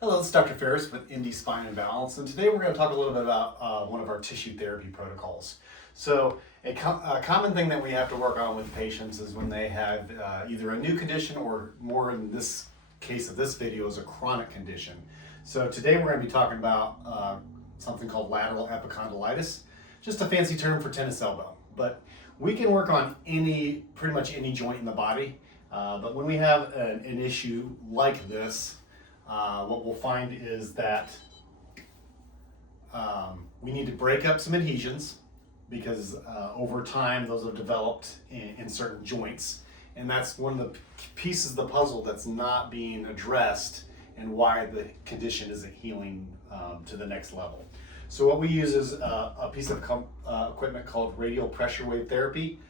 Hello, this is Dr. Ferris with Indy Spine and Balance, and today we're going to talk a little bit about one of our tissue therapy protocols. So, a common thing that we have to work on with patients is when they have either a new condition or, more in this case of this video, is a chronic condition. So today we're going to be talking about something called lateral epicondylitis, just a fancy term for tennis elbow. But we can work on pretty much any joint in the body. But when we have an issue like this, what we'll find is that we need to break up some adhesions because over time those have developed in certain joints, and that's one of the pieces of the puzzle that's not being addressed and why the condition isn't healing to the next level. So what we use is a piece of equipment called radial pressure wave therapy,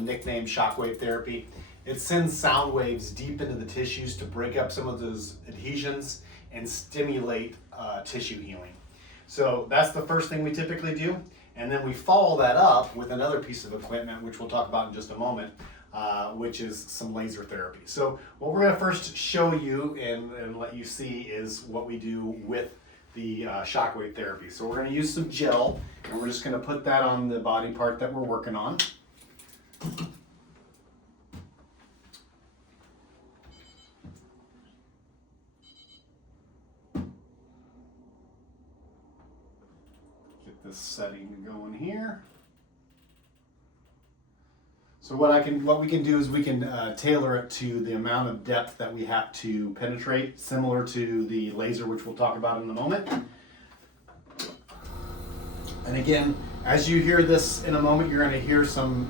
nicknamed shockwave therapy. It sends sound waves deep into the tissues to break up some of those adhesions and stimulate tissue healing. So that's the first thing we typically do. And then we follow that up with another piece of equipment, which we'll talk about in just a moment, which is some laser therapy. So what we're going to first show you and let you see is what we do with the shockwave therapy. So we're going to use some gel, and we're just going to put that on the body part that we're working on. Get this setting going here. So what we can do is we can tailor it to the amount of depth that we have to penetrate, similar to the laser, which we'll talk about in a moment. And again, as you hear this in a moment, you're going to hear some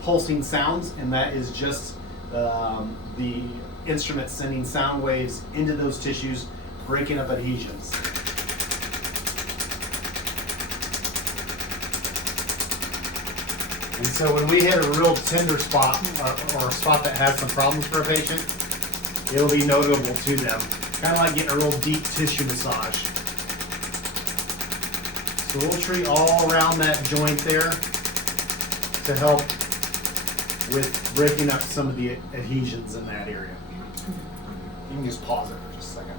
pulsing sounds, and that is just the instrument sending sound waves into those tissues, breaking up adhesions. And so when we hit a real tender spot or a spot that has some problems for a patient, it'll be notable to them. Kind of like getting a real deep tissue massage. So we'll treat all around that joint there to help with breaking up some of the adhesions in that area. You can just pause it for just a second.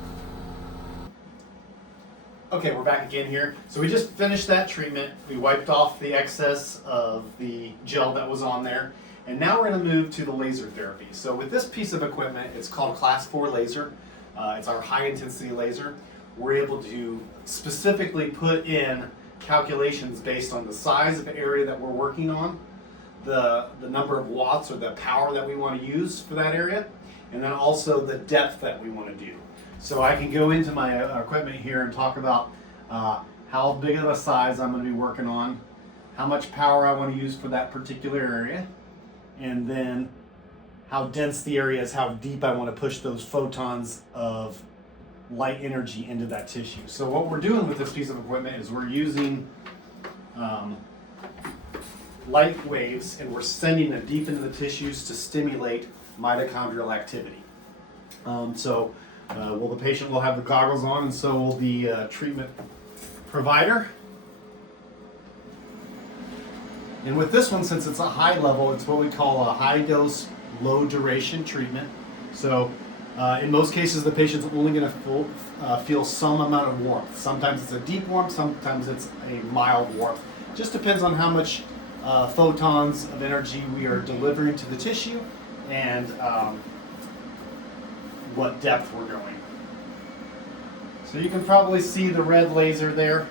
Okay, we're back again here. So we just finished that treatment. We wiped off the excess of the gel that was on there. And now we're going to move to the laser therapy. So with this piece of equipment, it's called Class 4 laser. It's our high intensity laser. We're able to specifically put in calculations based on the size of the area that we're working on, the number of watts or the power that we want to use for that area, and then also the depth that we want to do. So I can go into my equipment here and talk about how big of a size I'm going to be working on, how much power I want to use for that particular area, and then how dense the area is, how deep I want to push those photons of light energy into that tissue. So what we're doing with this piece of equipment is we're using light waves, and we're sending it deep into the tissues to stimulate mitochondrial activity. The patient will have the goggles on, and so will the treatment provider. And with this one, since it's a high level, it's what we call a high dose, low duration treatment. So in most cases, the patient's only going to feel some amount of warmth. Sometimes it's a deep warmth, sometimes it's a mild warmth. Just depends on how much photons of energy we are delivering to the tissue and what depth we're going. So you can probably see the red laser there.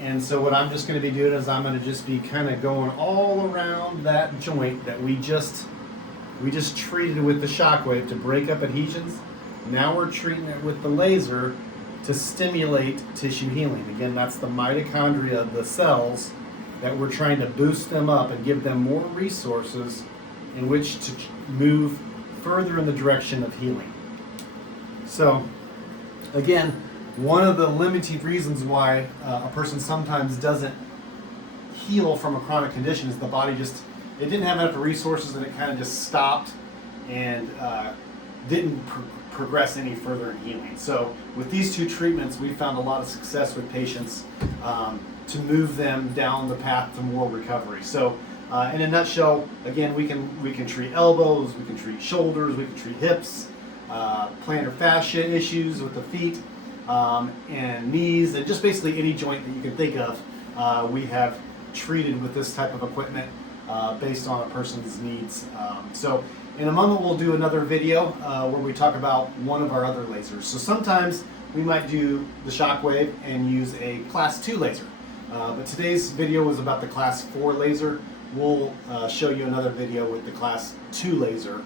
And so what I'm just going to be doing is I'm going to just be kind of going all around that joint that we just treated with the shockwave to break up adhesions. Now we're treating it with the laser to stimulate tissue healing. Again, that's the mitochondria, the cells, that we're trying to boost them up and give them more resources in which to move further in the direction of healing. So, again, one of the limiting reasons why a person sometimes doesn't heal from a chronic condition is the body it didn't have enough resources, and it kind of just stopped and didn't progress any further in healing. So with these two treatments, we found a lot of success with patients to move them down the path to more recovery. So in a nutshell, again, we can treat elbows, we can treat shoulders, we can treat hips, plantar fascia issues with the feet and knees, and just basically any joint that you can think of, we have treated with this type of equipment based on a person's needs. So in a moment we'll do another video where we talk about one of our other lasers. So sometimes we might do the Shockwave and use a Class 2 laser. But today's video was about the Class 4 laser. We'll show you another video with the Class 2 laser